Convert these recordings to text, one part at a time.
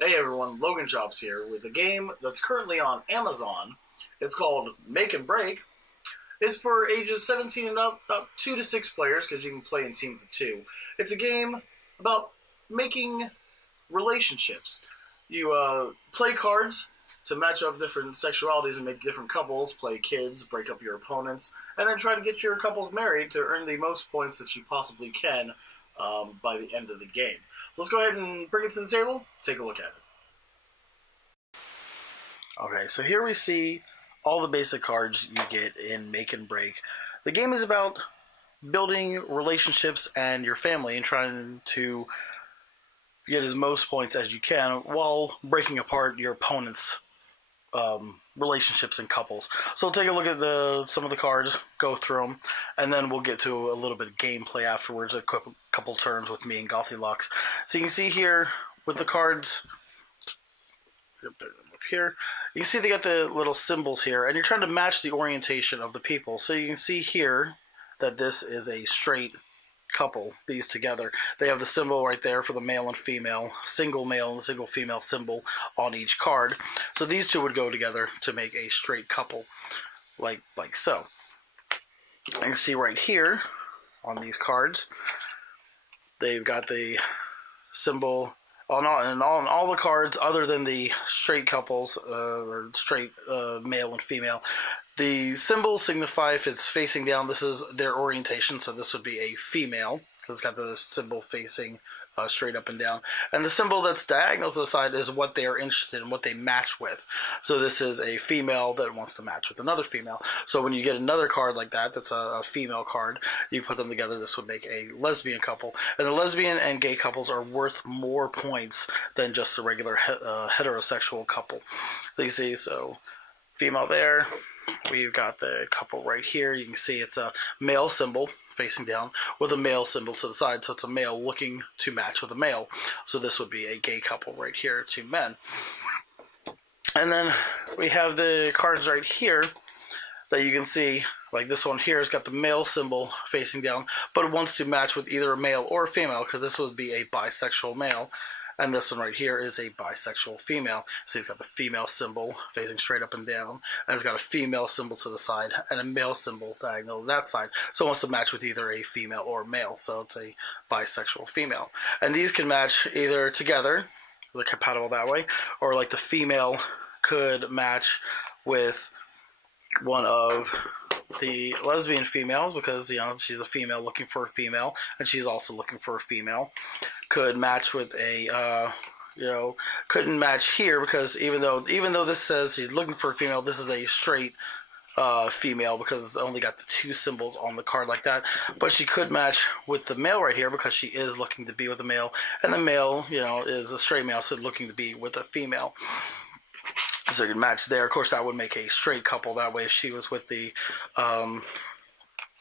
Hey everyone, Logan Chops here with a game that's currently on Amazon. It's called Make and Break. It's for ages 17 and up, about 2 to 6 players because you can play in teams of 2. It's a game about making relationships. You play cards to match up different sexualities and make different couples, play kids, break up your opponents, and then try to get your couples married to earn the most points that you possibly can by the end of the game. So let's go ahead and bring it to the table, take a look at it. Okay, so here we see all the basic cards you get in Make and Break. The game is about building relationships and your family and trying to get as most points as you can while breaking apart your opponent's relationships and couples. So we'll take a look at some of the cards, go through them, and then we'll get to a little bit of gameplay afterwards, a couple turns with me and GothyLox. So you can see here with the cards up here, you can see they got the little symbols here, and you're trying to match the orientation of the people. So you can see here that this is a straight couple, these together. They have the symbol right there for the male and female, single male and single female symbol on each card. So these two would go together to make a straight couple, like so. You can see right here on these cards, they've got the symbol on all the cards other than the straight couples, or straight male and female. The symbols signify if it's facing down, this is their orientation, so this would be a female, because it's got the symbol facing straight up and down. And the symbol that's diagonal to the side is what they are interested in, what they match with. So this is a female that wants to match with another female. So when you get another card like that, that's a female card, you put them together, this would make a lesbian couple. And the lesbian and gay couples are worth more points than just a regular heterosexual couple. So you see, so female there. We've got the couple right here. You can see it's a male symbol facing down with a male symbol to the side. So it's a male looking to match with a male. So this would be a gay couple right here, two men. And then we have the cards right here that you can see. Like this one here has got the male symbol facing down, but it wants to match with either a male or a female because this would be a bisexual male. And this one right here is a bisexual female. So he's got the female symbol facing straight up and down. And it's got a female symbol to the side and a male symbol diagonal to that side. So it wants to match with either a female or a male. So it's a bisexual female. And these can match either together, they're compatible that way, or like the female could match with one of the lesbian females because, you know, she's a female looking for a female, and she's also looking for a female. Could match with a, couldn't match here because even though this says she's looking for a female, this is a straight female because it's only got the two symbols on the card like that. But she could match with the male right here because she is looking to be with a male, and the male, is a straight male, so looking to be with a female. So you can match there. Of course, that would make a straight couple. That way, if she was with the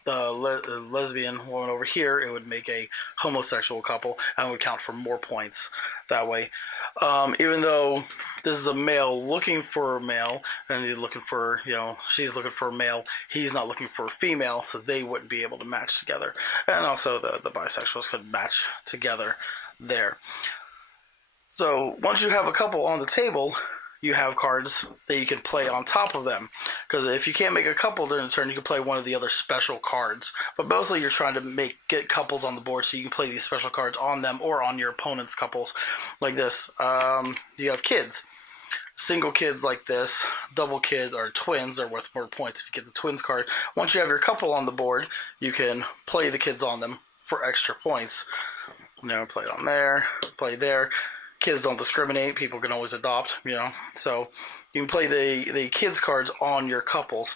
lesbian woman over here, it would make a homosexual couple and would count for more points that way. Even though this is a male looking for a male, and he's looking for, she's looking for a male, he's not looking for a female, so they wouldn't be able to match together. And also the bisexuals could match together there. So once you have a couple on the table, you have cards that you can play on top of them. Because if you can't make a couple during the turn, you can play one of the other special cards. But mostly you're trying to get couples on the board so you can play these special cards on them or on your opponent's couples. Like this. You have kids. Single kids like this, double kids or twins are worth more points if you get the twins card. Once you have your couple on the board, you can play the kids on them for extra points. Play it on there, play there. Kids don't discriminate. People can always adopt, So you can play the kids cards on your couples.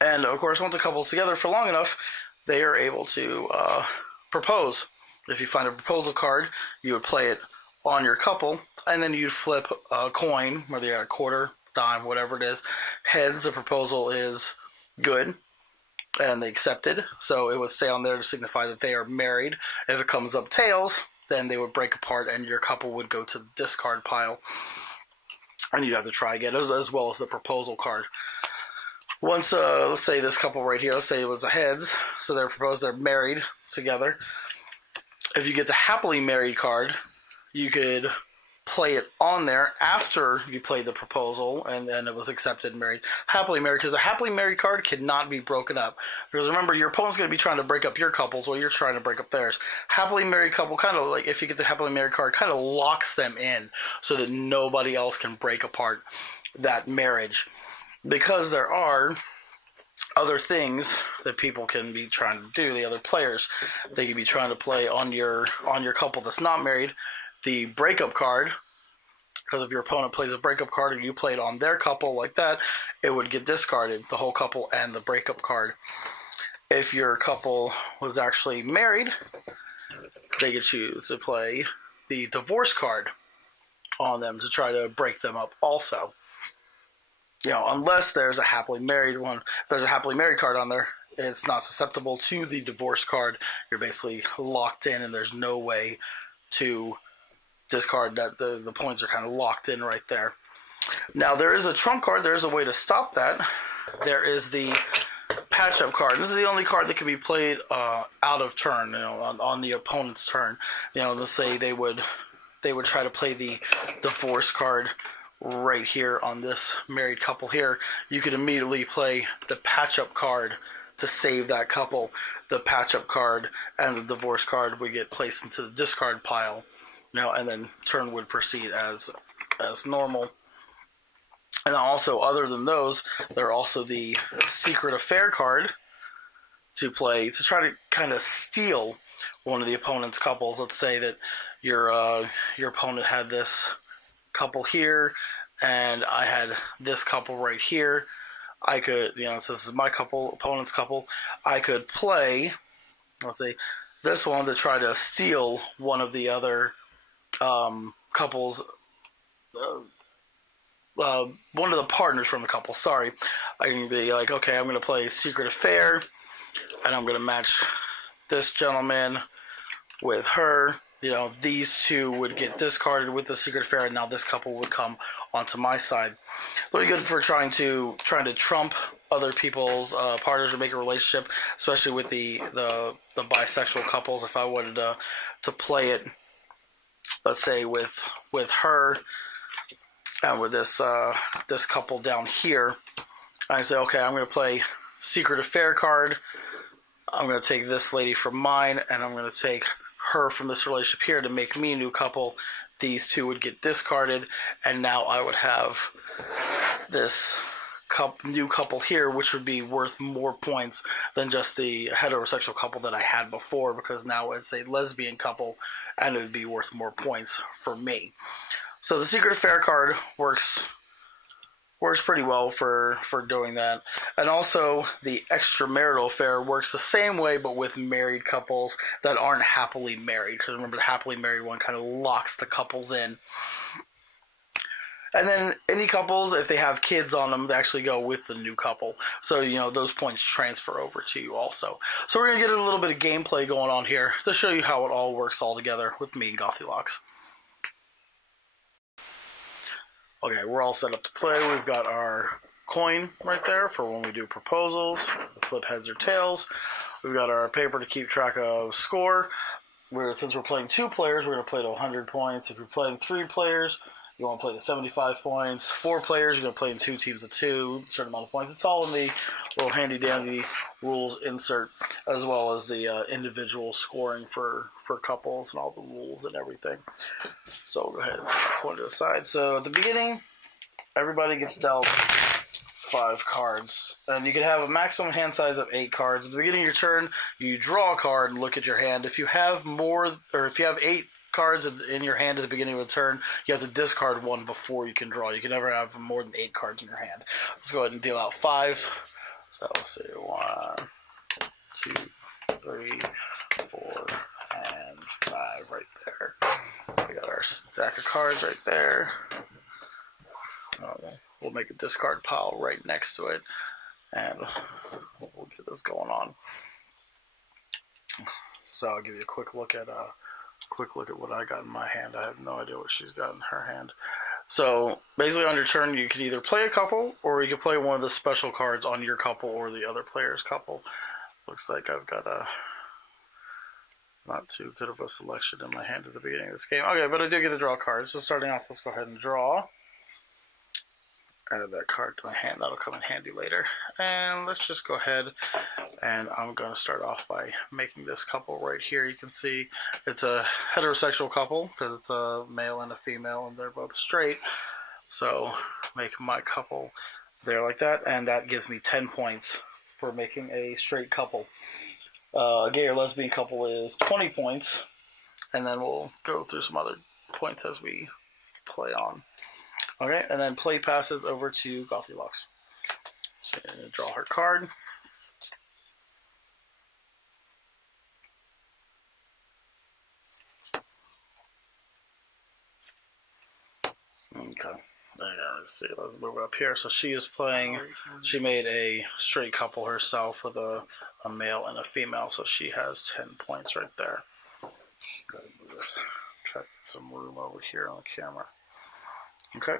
And, of course, once a couple's together for long enough, they are able to propose. If you find a proposal card, you would play it on your couple, and then you'd flip a coin, whether you're a quarter, dime, whatever it is. Heads, the proposal is good, and they accepted. So it would stay on there to signify that they are married. If it comes up tails, then they would break apart and your couple would go to the discard pile. And you'd have to try again, as well as the proposal card. Once, let's say this couple right here, let's say it was a heads, so they're proposed, they're married together. If you get the happily married card, you could play it on there after you played the proposal and then it was accepted and married. Happily married, because a happily married card cannot be broken up. Because remember, your opponent's going to be trying to break up your couples while you're trying to break up theirs. Happily married couple, kind of like if you get the happily married card, kind of locks them in so that nobody else can break apart that marriage. Because there are other things that people can be trying to do, the other players, they can be trying to play on your couple that's not married. The breakup card, because if your opponent plays a breakup card and you played on their couple like that, it would get discarded, the whole couple and the breakup card. If your couple was actually married, they could choose to play the divorce card on them to try to break them up also. Unless there's a happily married one. If there's a happily married card on there, it's not susceptible to the divorce card. You're basically locked in and there's no way to discard that. The points are kind of locked in right there. Now, there is a trump card. There is a way to stop that. There is the patch-up card. This is the only card that can be played out of turn, on the opponent's turn. Let's say they would try to play the divorce card right here on this married couple here. You could immediately play the patch-up card to save that couple. The patch-up card and the divorce card would get placed into the discard pile. And then turn would proceed as normal. And also, other than those, there are also the secret affair card to play to try to kind of steal one of the opponent's couples. Let's say that your opponent had this couple here, and I had this couple right here. I could, since this is my couple, opponent's couple, I could play, let's say, this one to try to steal one of the other couples, one of the partners from the couple. Sorry, I can be like, okay, I'm going to play Secret Affair, and I'm going to match this gentleman with her. These two would get discarded with the Secret Affair, and now this couple would come onto my side. Really good for trying to trump other people's partners or make a relationship, especially with the bisexual couples. If I wanted to play it, let's say with her and with this couple down here, I say, okay, I'm going to play Secret Affair card. I'm going to take this lady from mine, and I'm going to take her from this relationship here to make me a new couple. These two would get discarded, and now I would have this new couple here, which would be worth more points than just the heterosexual couple that I had before, because now it's a lesbian couple, and it would be worth more points for me. So the Secret Affair card works pretty well for doing that. And also, the extramarital affair works the same way, but with married couples that aren't happily married. Because remember, the happily married one kind of locks the couples in. And then any couples, if they have kids on them, they actually go with the new couple. So, those points transfer over to you also. So we're going to get a little bit of gameplay going on here to show you how it all works all together with me and GothyLox. Okay, we're all set up to play. We've got our coin right there for when we do proposals, flip heads or tails. We've got our paper to keep track of score. Since we're playing 2 players, we're going to play to 100 points. If you're playing 3 players, you want to play to 75 points. 4 players, you're going to play in 2 teams of 2, a certain amount of points. It's all in the little handy-dandy rules insert, as well as the individual scoring for couples and all the rules and everything. So we'll go ahead and point to the side. So at the beginning, everybody gets dealt 5 cards. And you can have a maximum hand size of 8 cards. At the beginning of your turn, you draw a card and look at your hand. If you have 8 cards in your hand at the beginning of the turn, you have to discard 1 before you can draw. You can never have more than 8 cards in your hand. Let's go ahead and deal out 5. So let's see, 1, 2, 3, 4, and 5 right there. We got our stack of cards right there. We'll make a discard pile right next to it, and we'll get this going on. So I'll give you a quick look at what I got in my hand. I have no idea what she's got in her hand. So basically, on your turn, you can either play a couple, or you can play one of the special cards on your couple or the other player's couple. Looks like I've got Not too good of a selection in my hand at the beginning of this game. Okay, but I do get to draw cards. So starting off, let's go ahead and draw. Add that card to my hand. That'll come in handy later. And let's just go ahead and I'm going to start off by making this couple right here. You can see it's a heterosexual couple because it's a male and a female and they're both straight. So make my couple there like that, and that gives me 10 points for making a straight couple. A gay or lesbian couple is 20 points, and then we'll go through some other points as we play on. Okay, and then play passes over to GothyLox. So draw her card. Okay. Let's see. Let's move it up here. So she is playing. She made a straight couple herself with a male and a female. So she has 10 points right there. Go ahead and move this. Try to get some room over here on the camera. Okay.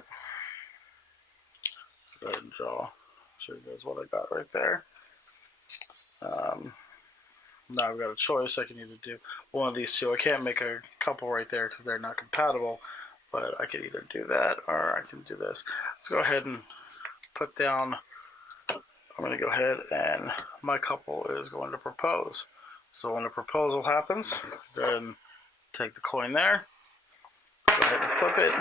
So go ahead and draw. Show you guys what I got right there. Now I've got a choice. I can either do one of these two. I can't make a couple right there because they're not compatible. But I could either do that or I can do this. Let's go ahead and put down, I'm going to go ahead and my couple is going to propose. So when the proposal happens, go ahead and take the coin there. Go ahead and flip it.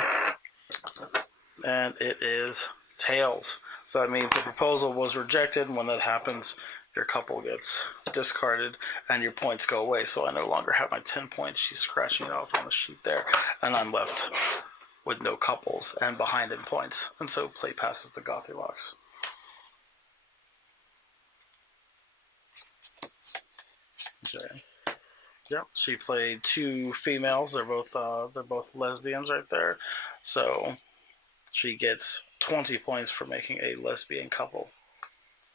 And it is tails. So that means the proposal was rejected. And when that happens, your couple gets discarded and your points go away. So I no longer have my 10 points. She's scratching it off on the sheet there. And I'm left with no couples and behind in points. And so play passes to GothyLox. Okay. Yep. She played two females. They're both lesbians right there. So she gets 20 points for making a lesbian couple.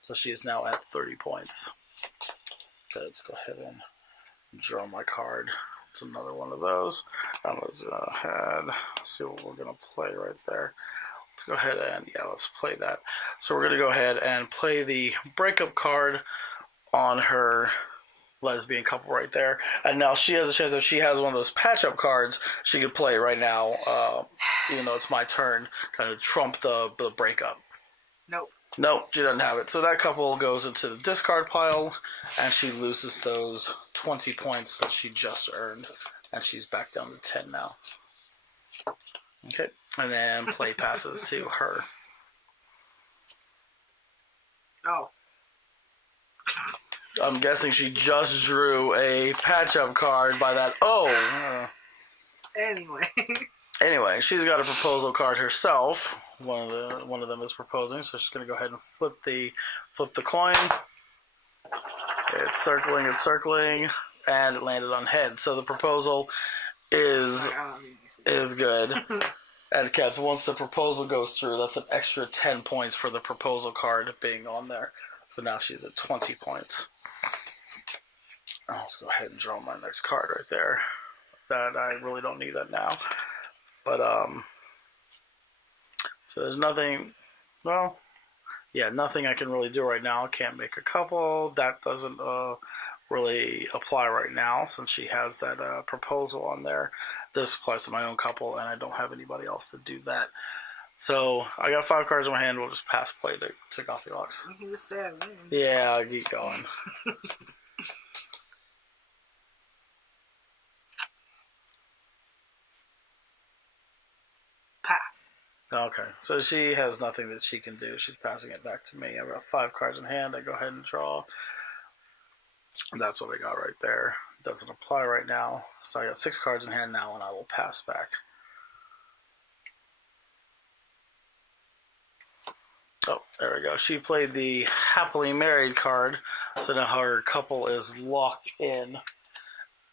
So she is now at 30 points. Okay, let's go ahead and draw my card. It's another one of those. And let's go ahead, see what we're going to play right there. Let's go ahead and, let's play that. So we're going to go ahead and play the breakup card on her lesbian couple right there. And now she has a chance, if she has one of those patch-up cards, she could play right now, even though it's my turn, kind of trump the breakup. Nope, she doesn't have it. So that couple goes into the discard pile, and she loses those 20 points that she just earned. And she's back down to 10 now. Okay, and then play passes to her. Oh. I'm guessing she just drew a patch-up card by that. Oh! Anyway, she's got a proposal card herself. One of them is proposing, so she's going to go ahead and flip the coin. It's circling, and it landed on head. So the proposal is good. And kept once the proposal goes through, that's an extra 10 points for the proposal card being on there. So now she's at 20 points. Let's go ahead and draw my next card right there. That I really don't need that now. But so there's nothing, nothing I can really do right now. I can't make a couple. That doesn't really apply right now since she has that proposal on there. This applies to my own couple, and I don't have anybody else to do that. So I got 5 cards in my hand. We'll just pass play to GothyLox. You can just say it, man. Yeah, I'll keep going. Pass. Okay, so she has nothing that she can do. She's passing it back to me. I've got 5 cards in hand. I go ahead and draw. And that's what I got right there. Doesn't apply right now. So I got 6 cards in hand now, and I will pass back. Oh, there we go. She played the happily married card, so now her couple is locked in.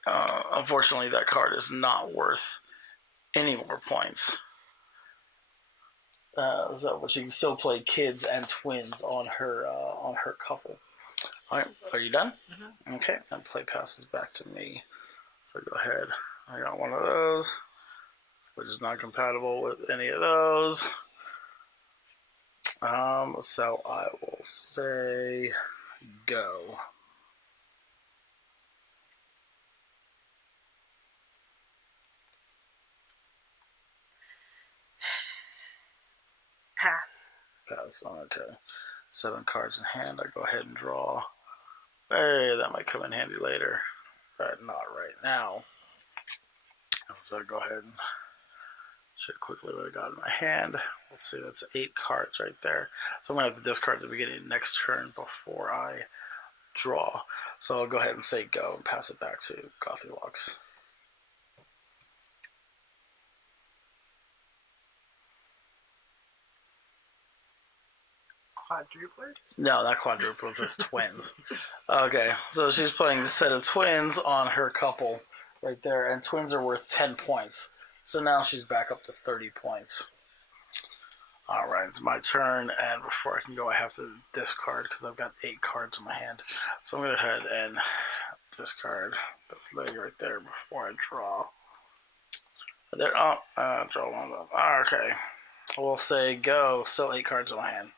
Unfortunately, that card is not worth any more points. But she can still play kids and twins on her couple. All right, are you done? Mm-hmm. Okay, and play passes back to me. So go ahead. I got one of those, which is not compatible with any of those. So I will say go. Pass. Okay. 7 cards in hand. I go ahead and draw. Hey, that might come in handy later, but not right now. So I go ahead and check quickly what I got in my hand. Let's see, that's 8 cards right there. So I'm going to have to discard at the beginning of next turn before I draw. So I'll go ahead and say go and pass it back to GothyLox. Quadruplets? No, not quadruplets, it's twins. Okay, so she's playing the set of twins on her couple right there, and twins are worth 10 points. So now she's back up to 30 points. Alright, it's my turn, and before I can go, I have to discard because I've got 8 cards in my hand. So I'm going to go ahead and discard this lady right there before I draw. There, draw one of them. Okay, we'll say go, still 8 cards in my hand.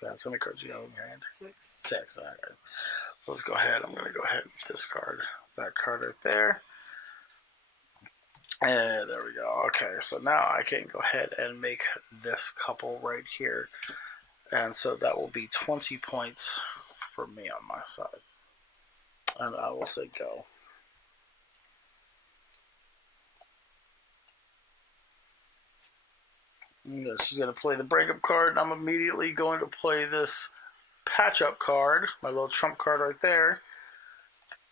Pass. How many cards do you have in your hand? 6. 6, alright. So let's go ahead. I'm going to go ahead and discard that card right there. And there we go. Okay, so now I can go ahead and make this couple right here. And so that will be 20 points for me on my side. And I will say go. She's going to play the breakup card, and I'm immediately going to play this patch-up card, my little trump card right there.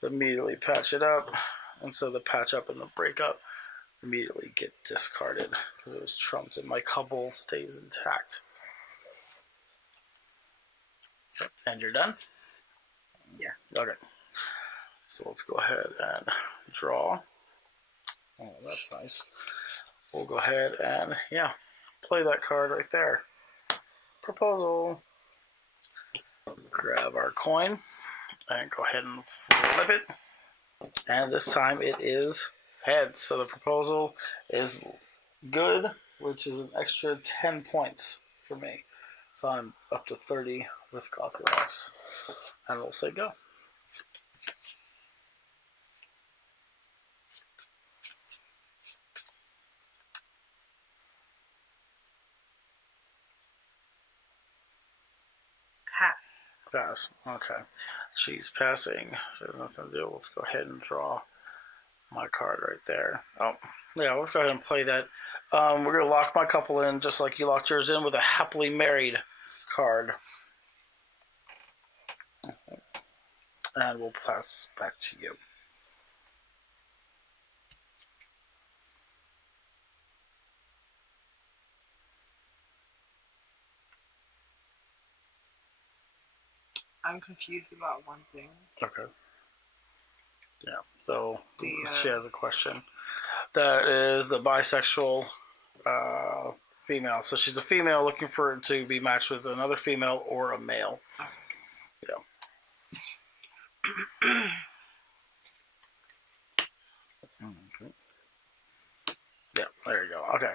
Immediately patch it up, and so the patch-up and the breakup immediately get discarded because it was trumped, and my couple stays intact. And you're done? Yeah. Okay. So let's go ahead and draw. Oh, that's nice. We'll go ahead and, yeah, play that card right there. Proposal. Grab our coin and go ahead and flip it. And this time it is heads. So the proposal is good, which is an extra 10 points for me. So I'm up to 30 with GothyLox. And we'll say go. Pass. Okay. She's passing. She has nothing to do. Let's go ahead and draw my card right there. Oh, yeah, let's go ahead and play that. We're going to lock my couple in just like you locked yours in with a happily married card. And we'll pass back to you. I'm confused about one thing. Okay. Yeah, so The, she has a question. That is the bisexual female. So she's a female looking for to be matched with another female or a male. Yeah. Yeah, there you go. Okay.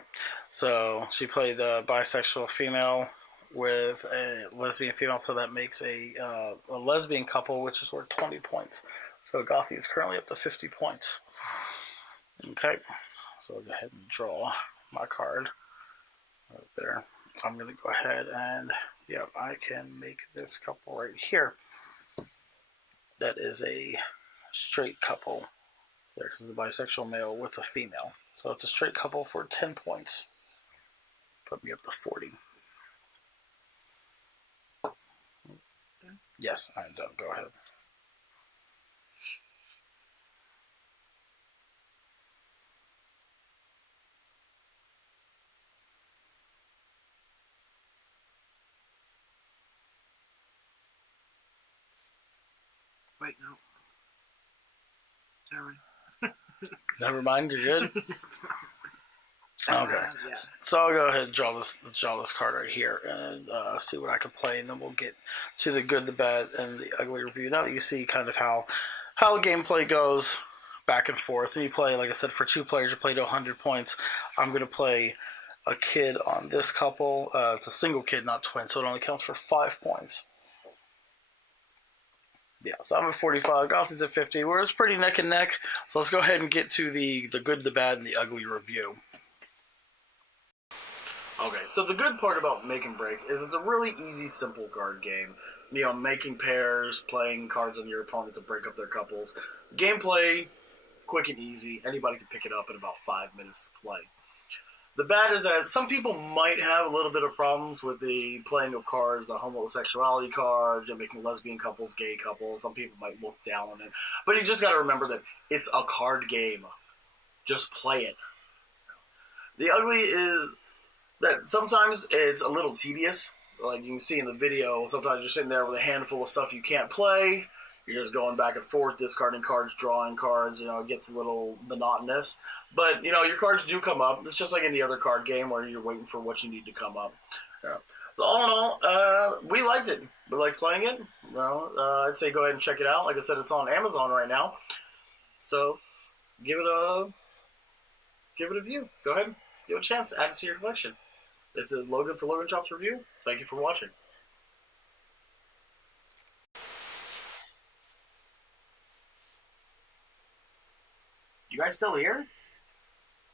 So she played the bisexual female with a lesbian female, so that makes a lesbian couple, which is worth 20 points. So Gothy is currently up to 50 points. Okay. So I'll go ahead and draw my card right there. I'm going to go ahead and, yeah, I can make this couple right here. That is a straight couple there because the bisexual male with a female. So it's a straight couple for 10 points. Put me up to 40. Yes, I'm done. Go ahead. Wait, no. Never mind. Never mind, you're good? Okay. Yeah. So I'll go ahead and draw this card right here and see what I can play, and then we'll get to the good, the bad, and the ugly review. Now that you see kind of how the gameplay goes back and forth, and you play, like I said, for 2 players, you play to 100 points. I'm going to play a kid on this couple. It's a single kid, not twin, so it only counts for 5 points. Yeah, so I'm at 45. Gothy's at 50. We're pretty neck and neck. So let's go ahead and get to the good, the bad, and the ugly review. Okay, so the good part about Make and Break is it's a really easy, simple card game. You know, making pairs, playing cards on your opponent to break up their couples. Gameplay, quick and easy. Anybody can pick it up in about 5 minutes to play. The bad is that some people might have a little bit of problems with the playing of cards, the homosexuality cards, making lesbian couples, gay couples. Some people might look down on it. But you just got to remember that it's a card game. Just play it. The ugly is that sometimes it's a little tedious. Like you can see in the video, sometimes you're sitting there with a handful of stuff you can't play. You're just going back and forth, discarding cards, drawing cards. You know, it gets a little monotonous. But, you know, your cards do come up. It's just like any other card game where you're waiting for what you need to come up. Yeah. So all in all, we liked it. We liked playing it. Well, I'd say go ahead and check it out. Like I said, it's on Amazon right now. So give it a view. Go ahead, give it a chance. Add it to your collection. This is Logan for Logan Chops Review. Thank you for watching. You guys still here?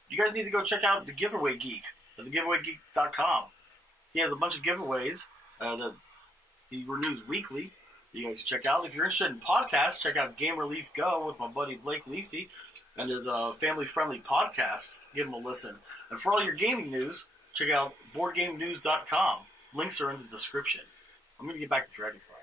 You guys need to go check out the Giveaway Geek at thegiveawaygeek.com. He has a bunch of giveaways that he renews weekly. You guys check out. If you're interested in podcasts, check out Game Relief Go with my buddy Blake Leafty and his family-friendly podcast. Give him a listen. And for all your gaming news, check out BoardGameNews.com. Links are in the description. I'm going to get back to Dragonfly.